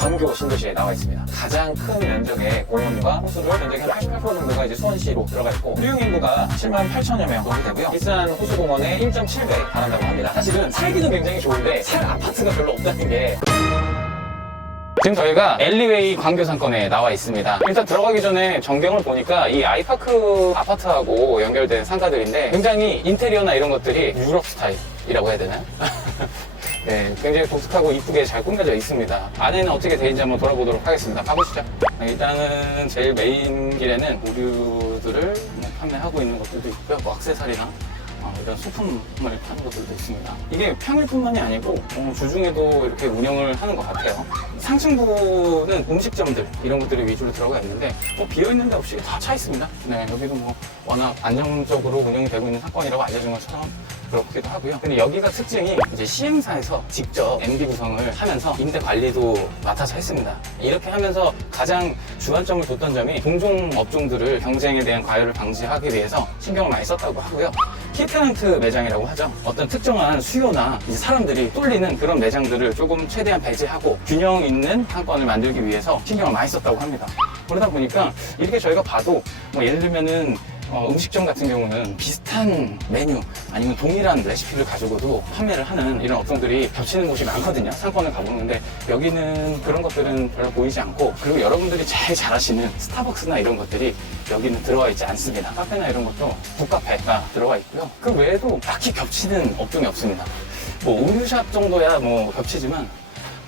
광교 신도시에 나와 있습니다. 가장 큰 면적의 공원과 호수를 면적이 한 88% 정도가 이제 수원시로 들어가 있고 수용 인구가 7만 8천여 명 정도 되고요. 일산 호수공원의 1.7배 달한다고 합니다. 사실은 살기도 굉장히 좋은데 살 아파트가 별로 없다는 게 지금 저희가 엘리웨이 광교 상권에 나와 있습니다. 일단 들어가기 전에 전경을 보니까 이 아이파크 아파트하고 연결된 상가들인데 굉장히 인테리어나 이런 것들이 유럽 스타일이라고 해야 되나요? 네, 굉장히 독특하고 이쁘게 잘 꾸며져 있습니다. 안에는 어떻게 되어 있는지 한번 돌아보도록 하겠습니다. 가보시죠. 일단은 제일 메인 길에는 의류들을 판매하고 있는 것들도 있고요. 뭐 액세서리나 이런 소품을 파는 것들도 있습니다. 이게 평일뿐만이 아니고 주중에도 이렇게 운영을 하는 것 같아요. 상층부는 음식점들 이런 것들이 위주로 들어가 있는데 비어있는 데 없이 다 차 있습니다. 네, 여기도 뭐 워낙 안정적으로 운영이 되고 있는 사건이라고 알려진 것처럼 그렇기도 하고요. 근데 여기가 특징이 이제 시행사에서 직접 MD 구성을 하면서 임대 관리도 맡아서 했습니다. 이렇게 하면서 가장 주안점을 뒀던 점이 동종 업종들을 경쟁에 대한 과열을 방지하기 위해서 신경을 많이 썼다고 하고요. 키테넌트 매장이라고 하죠. 어떤 특정한 수요나 이제 사람들이 뚫리는 그런 매장들을 조금 최대한 배제하고 균형 있는 상권을 만들기 위해서 신경을 많이 썼다고 합니다. 그러다 보니까 이렇게 저희가 봐도 뭐 예를 들면은 음식점 같은 경우는 비슷한 메뉴 아니면 동일한 레시피를 가지고도 판매를 하는 이런 업종들이 겹치는 곳이 많거든요. 상권을 가보는데 여기는 그런 것들은 별로 보이지 않고, 그리고 여러분들이 제일 잘 아시는 스타벅스나 이런 것들이 여기는 들어와 있지 않습니다. 카페나 이런 것도 북카페가 들어와 있고요. 그 외에도 딱히 겹치는 업종이 없습니다. 뭐 의류샵 정도야 뭐 겹치지만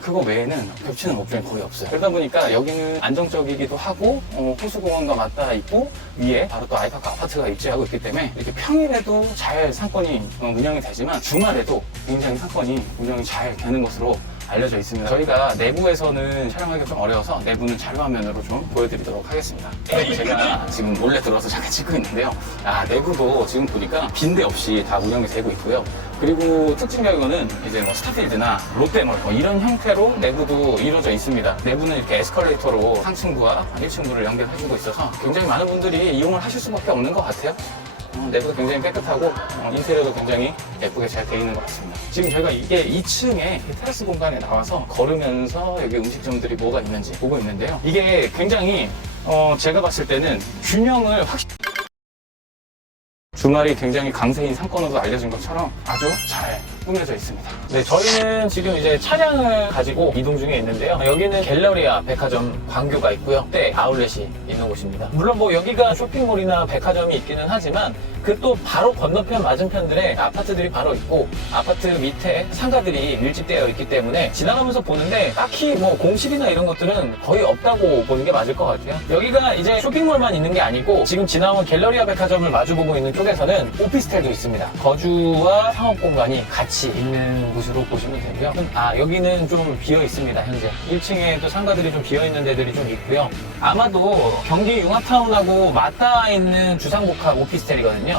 그거 외에는 겹치는 업종이 거의 없어요. 그러다 보니까 여기는 안정적이기도 하고 호수공원과 맞닿아 있고 위에 바로 또 아이파크 아파트가 입지하고 있기 때문에 이렇게 평일에도 잘 상권이 운영이 되지만 주말에도 굉장히 상권이 운영이 잘 되는 것으로 알려져 있습니다. 저희가 내부에서는 촬영하기가 좀 어려워서 내부는 자료화면으로 좀 보여드리도록 하겠습니다. 제가 지금 몰래 들어와서 잠깐 찍고 있는데요. 내부도 지금 보니까 빈대 없이 다 운영이 되고 있고요. 그리고 특징적인 거는 이제 뭐 스타필드나 롯데몰 이런 형태로 내부도 이루어져 있습니다. 내부는 이렇게 에스컬레이터로 상층부와 1층부를 연결해주고 있어서 굉장히 많은 분들이 이용을 하실 수밖에 없는 것 같아요. 내부도 굉장히 깨끗하고 인테리어도 굉장히 예쁘게 잘 되어 있는 것 같습니다. 지금 저희가 이게 2층에 테라스 공간에 나와서 걸으면서 여기 음식점들이 뭐가 있는지 보고 있는데요. 이게 굉장히 제가 봤을 때는 균형을 확실히 주말이 굉장히 강세인 상권으로 알려진 것처럼 아주 잘 꾸며져 있습니다. 네, 저희는 지금 이제 차량을 가지고 이동 중에 있는데요. 여기는 갤러리아 백화점 광교가 있고요. 네, 아울렛이 있는 곳입니다. 물론 뭐 여기가 쇼핑몰이나 백화점이 있기는 하지만 그 또 바로 건너편 맞은편들에 아파트들이 바로 있고 아파트 밑에 상가들이 밀집되어 있기 때문에 지나가면서 보는데 딱히 뭐 공실이나 이런 것들은 거의 없다고 보는 게 맞을 것 같아요. 여기가 이제 쇼핑몰만 있는 게 아니고 지금 지나온 갤러리아 백화점을 마주보고 있는 쪽에서는 오피스텔도 있습니다. 거주와 상업 공간이 같이 있는 곳으로 보시면 되고요. 여기는 좀 비어 있습니다. 현재 1층에 또 상가들이 좀 비어 있는 데들이 좀 있고요. 아마도 경기 융합타운하고 맞닿아 있는 주상복합 오피스텔이거든요.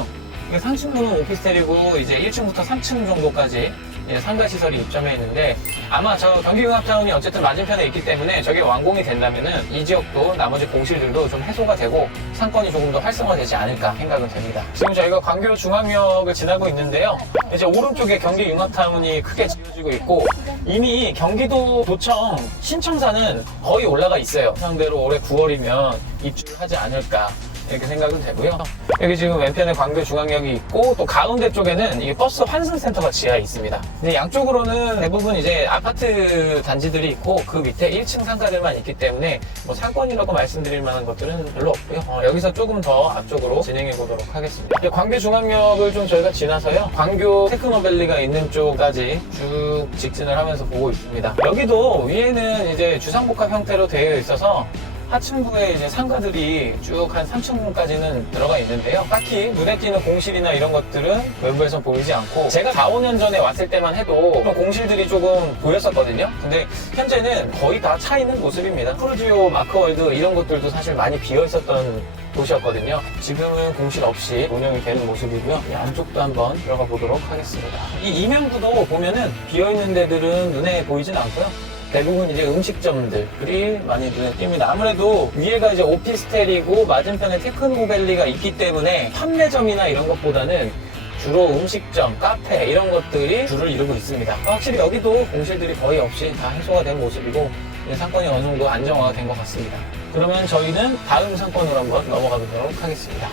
이게 상층부는 오피스텔이고 이제 1층부터 3층 정도까지 상가시설이 입점해 있는데 아마 저 경기융합타운이 어쨌든 맞은편에 있기 때문에 저게 완공이 된다면은 이 지역도 나머지 공실들도 좀 해소가 되고 상권이 조금 더 활성화되지 않을까 생각은 됩니다. 지금 저희가 광교 중앙역을 지나고 있는데요. 이제 오른쪽에 경기융합타운이 크게 지어지고 있고 이미 경기도 도청 신청사는 거의 올라가 있어요. 상대로 올해 9월이면 입주를 하지 않을까 이렇게 생각은 되고요. 여기 지금 왼편에 광교 중앙역이 있고 또 가운데 쪽에는 이게 버스 환승센터가 지하에 있습니다. 근데 양쪽으로는 대부분 이제 아파트 단지들이 있고 그 밑에 1층 상가들만 있기 때문에 뭐 상권이라고 말씀드릴 만한 것들은 별로 없고요. 여기서 조금 더 앞쪽으로 진행해 보도록 하겠습니다. 광교 중앙역을 좀 저희가 지나서요. 광교 테크노밸리가 있는 쪽까지 쭉 직진을 하면서 보고 있습니다. 여기도 위에는 이제 주상복합 형태로 되어 있어서 하층부에 이제 상가들이 쭉 한 3층까지는 들어가 있는데요. 딱히 눈에 띄는 공실이나 이런 것들은 외부에서 보이지 않고 제가 4, 5년 전에 왔을 때만 해도 공실들이 조금 보였었거든요. 근데 현재는 거의 다 차 있는 모습입니다. 푸르지오, 마크월드 이런 것들도 사실 많이 비어 있었던 곳이었거든요. 지금은 공실 없이 운영이 되는 모습이고요. 이 안쪽도 한번 들어가 보도록 하겠습니다. 이 이면구도 보면은 비어 있는 데들은 눈에 보이진 않고요. 대부분 이제 음식점들이 많이 눈에 띕니다. 아무래도 위에가 이제 오피스텔이고 맞은편에 테크노밸리가 있기 때문에 판매점이나 이런 것보다는 주로 음식점, 카페 이런 것들이 주를 이루고 있습니다. 확실히 여기도 공실들이 거의 없이 다 해소가 된 모습이고 상권이 어느 정도 안정화가 된 것 같습니다. 그러면 저희는 다음 상권으로 한번 넘어가 보도록 하겠습니다.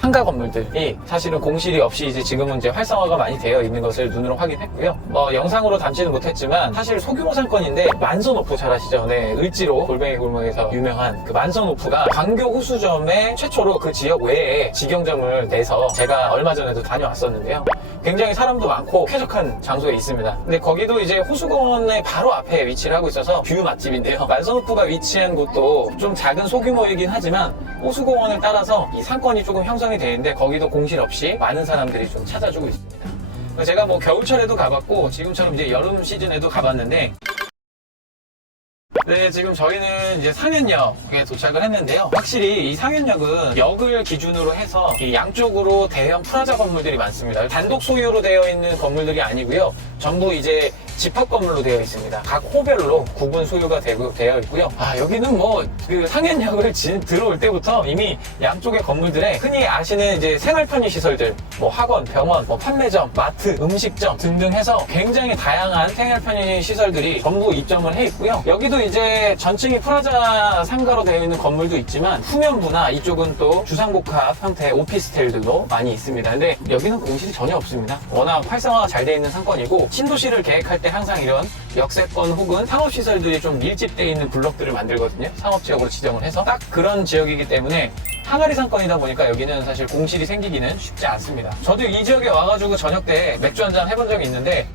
상가 건물들이 사실은 공실이 없이 이제 지금은 이제 활성화가 많이 되어 있는 것을 눈으로 확인했고요. 영상으로 담지는 못했지만 사실 소규모 상권인데 만선오프 잘 아시죠? 네, 을지로 골뱅이 골목에서 유명한 그 만선오프가 광교 호수점에 최초로 그 지역 외에 직영점을 내서 제가 얼마 전에도 다녀왔었는데요. 굉장히 사람도 많고 쾌적한 장소에 있습니다. 근데 거기도 이제 호수공원의 바로 앞에 위치를 하고 있어서 뷰 맛집인데요. 만선오프가 위치한 곳도 좀 작은 소규모이긴 하지만 호수공원을 따라서 이 상권이 조금 형성이 되어 있는데 거기도 공실 없이 많은 사람들이 좀 찾아주고 있습니다. 제가 겨울철에도 가봤고 지금처럼 이제 여름 시즌에도 가봤는데 네, 지금 저희는 이제 상현역에 도착을 했는데요. 확실히 이 상현역은 역을 기준으로 해서 이 양쪽으로 대형 프라자 건물들이 많습니다. 단독 소유로 되어 있는 건물들이 아니고요. 전부 이제 집합 건물로 되어 있습니다. 각 호별로 구분 소유가 되어 있고요. 여기는 그 상현역을 들어올 때부터 이미 양쪽의 건물들에 흔히 아시는 이제 생활 편의 시설들, 학원, 병원, 판매점, 마트, 음식점 등등 해서 굉장히 다양한 생활 편의 시설들이 전부 입점을 해 있고요. 여기도 이제 전층이 프라자 상가로 되어 있는 건물도 있지만 후면부나 이쪽은 또 주상복합 형태의 오피스텔들도 많이 있습니다. 근데 여기는 공실이 전혀 없습니다. 워낙 활성화가 잘 되어 있는 상권이고 신도시를 계획할 때 항상 이런 역세권 혹은 상업시설들이 좀 밀집되어 있는 블록들을 만들거든요. 상업지역으로 지정을 해서 딱 그런 지역이기 때문에 항아리 상권이다 보니까 여기는 사실 공실이 생기기는 쉽지 않습니다. 저도 이 지역에 와가지고 저녁 때 맥주 한잔 해본 적이 있는데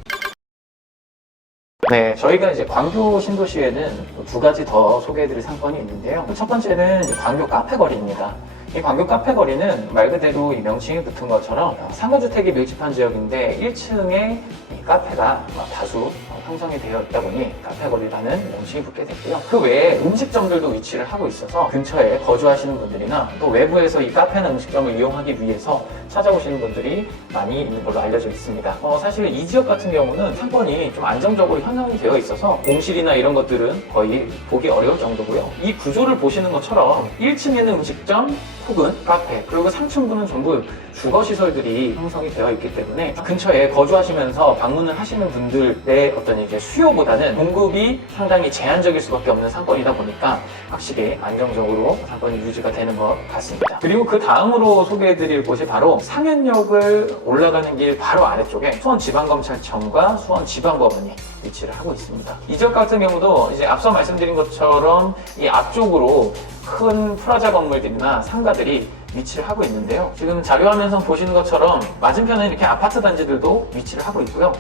네, 저희가 이제 광교 신도시에는 두 가지 더 소개해드릴 상권이 있는데요. 첫 번째는 이제 광교 카페거리입니다. 이 광교 카페거리는 말 그대로 이 명칭이 붙은 것처럼 상가주택이 밀집한 지역인데 1층에 이 카페가 다수 형성이 되어 있다 보니 카페거리라는 명칭이 붙게 됐고요. 그 외에 음식점들도 위치를 하고 있어서 근처에 거주하시는 분들이나 또 외부에서 이 카페나 음식점을 이용하기 위해서 찾아오시는 분들이 많이 있는 걸로 알려져 있습니다. 사실 이 지역 같은 경우는 상권이 좀 안정적으로 형성이 되어 있어서 공실이나 이런 것들은 거의 보기 어려울 정도고요. 이 구조를 보시는 것처럼 1층에는 음식점 혹은 카페, 그리고 상층부는 전부 주거시설들이 형성이 되어 있기 때문에 근처에 거주하시면서 방문을 하시는 분들의 어떤 이제 수요보다는 공급이 상당히 제한적일 수밖에 없는 상권이다 보니까 확실히 안정적으로 상권이 유지가 되는 것 같습니다. 그리고 그 다음으로 소개해드릴 곳이 바로 상현역을 올라가는 길 바로 아래쪽에 수원지방검찰청과 수원지방법원이 위치를 하고 있습니다. 이 지역 같은 경우도 이제 앞서 말씀드린 것처럼 이 앞쪽으로 큰 프라자 건물들이나 상가들이 위치를 하고 있는데요. 지금 자료화면상 보시는 것처럼 맞은편에 이렇게 아파트 단지들도 위치를 하고 있고요.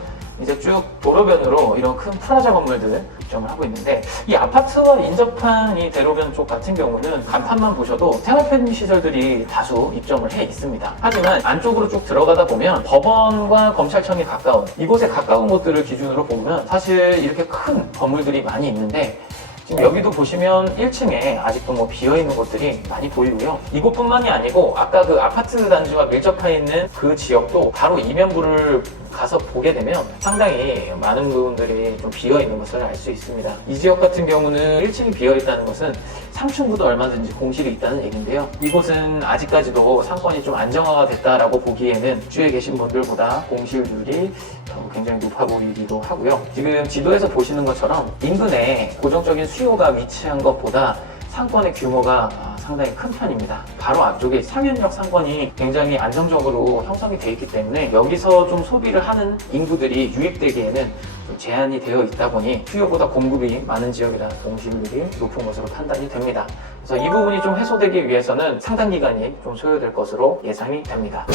이제 쭉 도로변으로 이런 큰 프라자 건물들 입점을 하고 있는데 이 아파트와 인접한 이 대로변 쪽 같은 경우는 간판만 보셔도 생활 편의 시설들이 다수 입점을 해 있습니다. 하지만 안쪽으로 쭉 들어가다 보면 법원과 검찰청이 가까운 이곳에 가까운 곳들을 기준으로 보면 사실 이렇게 큰 건물들이 많이 있는데 지금 여기도 보시면 1층에 아직도 비어있는 곳들이 많이 보이고요. 이곳뿐만이 아니고 아까 그 아파트 단지와 밀접해 있는 그 지역도 바로 이면부를 가서 보게 되면 상당히 많은 부분들이 좀 비어있는 것을 알 수 있습니다. 이 지역 같은 경우는 1층이 비어있다는 것은 상층부도 얼마든지 공실이 있다는 얘기인데요. 이곳은 아직까지도 상권이 좀 안정화가 됐다라고 보기에는 주위에 계신 분들보다 공실률이 굉장히 높아 보이기도 하고요. 지금 지도에서 보시는 것처럼 인근에 고정적인 수요가 위치한 것보다 상권의 규모가 상당히 큰 편입니다. 바로 앞쪽에 상현역 상권이 굉장히 안정적으로 형성이 되어 있기 때문에 여기서 좀 소비를 하는 인구들이 유입되기에는 좀 제한이 되어 있다 보니 수요보다 공급이 많은 지역이라 공실률이 높은 것으로 판단이 됩니다. 그래서 이 부분이 좀 해소되기 위해서는 상당 기간이 좀 소요될 것으로 예상이 됩니다.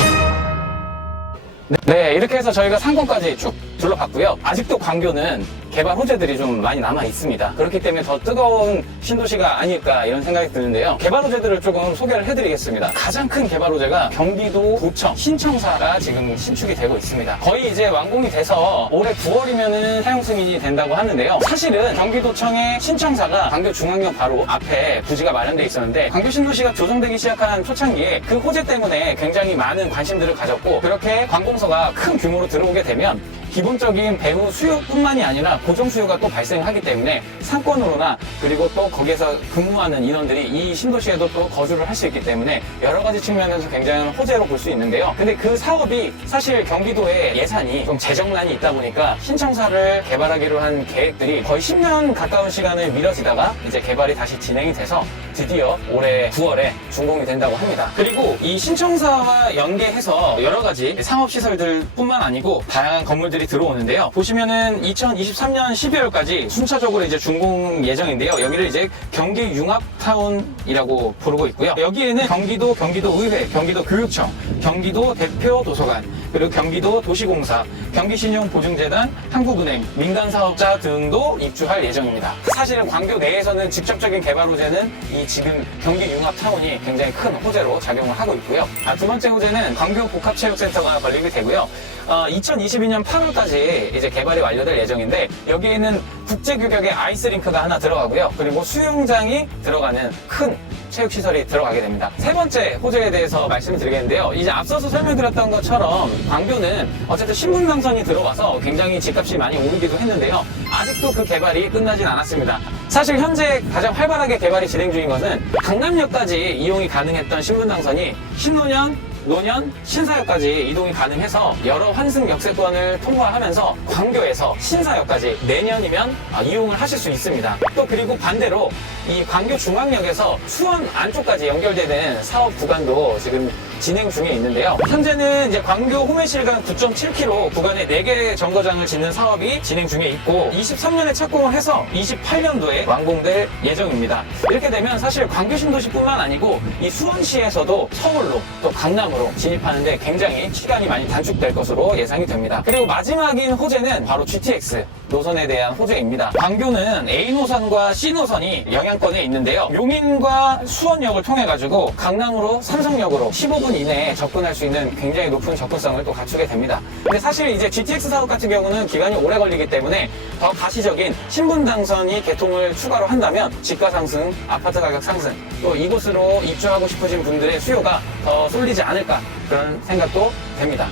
네, 이렇게 해서 저희가 상권까지 쭉 둘러봤고요. 아직도 광교는 개발 호재들이 좀 많이 남아 있습니다. 그렇기 때문에 더 뜨거운 신도시가 아닐까 이런 생각이 드는데요. 개발 호재들을 조금 소개를 해드리겠습니다. 가장 큰 개발 호재가 경기도 구청 신청사가 지금 신축이 되고 있습니다. 거의 이제 완공이 돼서 올해 9월이면은 사용 승인이 된다고 하는데요. 사실은 경기도청의 신청사가 광교중앙역 바로 앞에 부지가 마련되어 있었는데 광교 신도시가 조성되기 시작한 초창기에 그 호재 때문에 굉장히 많은 관심들을 가졌고 그렇게 관공서가 인구가 큰 규모로 들어오게 되면 기본적인 배우 수요뿐만이 아니라 고정 수요가 또 발생하기 때문에 상권으로나 그리고 또 거기에서 근무하는 인원들이 이 신도시에도 또 거주를 할 수 있기 때문에 여러 가지 측면에서 굉장히 호재로 볼 수 있는데요. 근데 그 사업이 사실 경기도의 예산이 좀 재정난이 있다 보니까 신청사를 개발하기로 한 계획들이 거의 10년 가까운 시간을 미뤄지다가 이제 개발이 다시 진행이 돼서 드디어 올해 9월에 준공이 된다고 합니다. 그리고 이 신청사와 연계해서 여러 가지 상업시설들뿐만 아니고 다양한 건물들이 들어오는데요. 보시면은 2023년 12월까지 순차적으로 이제 준공 예정인데요. 여기를 이제 경기 융합타운이라고 부르고 있고요. 여기에는 경기도, 경기도의회, 경기도교육청, 경기도 대표도서관, 그리고 경기도 도시공사, 경기신용보증재단, 한국은행, 민간사업자 등도 입주할 예정입니다. 사실은 광교 내에서는 직접적인 개발 호재는 이 지금 경기 융합타운이 굉장히 큰 호재로 작용을 하고 있고요. 두 번째 호재는 광교 복합체육센터가 걸리게 되고요. 2022년 8월까지 이제 개발이 완료될 예정인데 여기에는 국제규격의 아이스링크가 하나 들어가고요. 그리고 수영장이 들어가는 큰 체육시설이 들어가게 됩니다. 세 번째 호재에 대해서 말씀을 드리겠는데요. 이제 앞서서 설명드렸던 것처럼 광교는 어쨌든 신분당선이 들어와서 굉장히 집값이 많이 오르기도 했는데요. 아직도 그 개발이 끝나진 않았습니다. 사실 현재 가장 활발하게 개발이 진행 중인 것은 강남역까지 이용이 가능했던 신분당선이 신논현, 노년, 신사역까지 이동이 가능해서 여러 환승 역세권을 통과하면서 광교에서 신사역까지 내년이면 이용을 하실 수 있습니다. 또 그리고 반대로 이 광교 중앙역에서 수원 안쪽까지 연결되는 사업 구간도 지금 진행 중에 있는데요. 현재는 이제 광교 호매실간 9.7km 구간에 4개 정거장을 짓는 사업이 진행 중에 있고 23년에 착공을 해서 28년도에 완공될 예정입니다. 이렇게 되면 사실 광교 신도시뿐만 아니고 이 수원시에서도 서울로 또 강남으로 진입하는데 굉장히 시간이 많이 단축될 것으로 예상이 됩니다. 그리고 마지막인 호재는 바로 GTX 노선에 대한 호재입니다. 광교는 A노선과 C노선이 영향권에 있는데요. 용인과 수원역을 통해 가지고 강남으로 삼성역으로 15분 이내에 접근할 수 있는 굉장히 높은 접근성을 또 갖추게 됩니다. 근데 사실 이제 GTX 사업 같은 경우는 기간이 오래 걸리기 때문에 더 가시적인 신분당선이 개통을 추가로 한다면 집가 상승, 아파트 가격 상승, 또 이곳으로 입주하고 싶으신 분들의 수요가 더 쏠리지 않을까 그런 생각도 됩니다.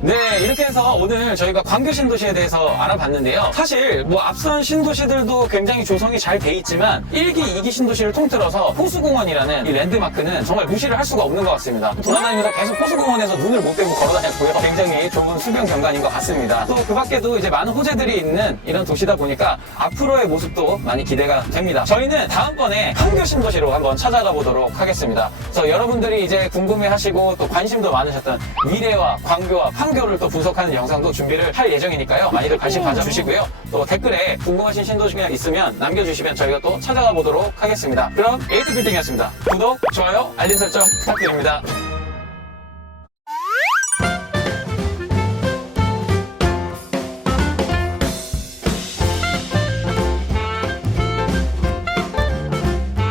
네, 이렇게 해서 오늘 저희가 광교 신도시에 대해서 알아봤는데요. 사실 뭐 앞선 신도시들도 굉장히 조성이 잘 돼 있지만 1기, 2기 신도시를 통틀어서 호수공원이라는 이 랜드마크는 정말 무시를 할 수가 없는 것 같습니다. 돌아다니면서 계속 호수공원에서 눈을 못 떼고 걸어다녔고요. 굉장히 좋은 수변 경관인 것 같습니다. 또 그 밖에도 이제 많은 호재들이 있는 이런 도시다 보니까 앞으로의 모습도 많이 기대가 됩니다. 저희는 다음번에 판교 신도시로 한번 찾아가 보도록 하겠습니다. 그래서 여러분들이 이제 궁금해하시고 또 관심도 많으셨던 미래와 광교와 판교를 또 분석하는 영상도 준비를 할 예정이니까요. 많이들 관심 가져주시고요. 또 댓글에 궁금하신 신도시가 있으면 남겨주시면 저희가 또 찾아가 보도록 하겠습니다. 그럼 에이트빌딩이었습니다. 구독, 좋아요, 알림 설정 부탁드립니다.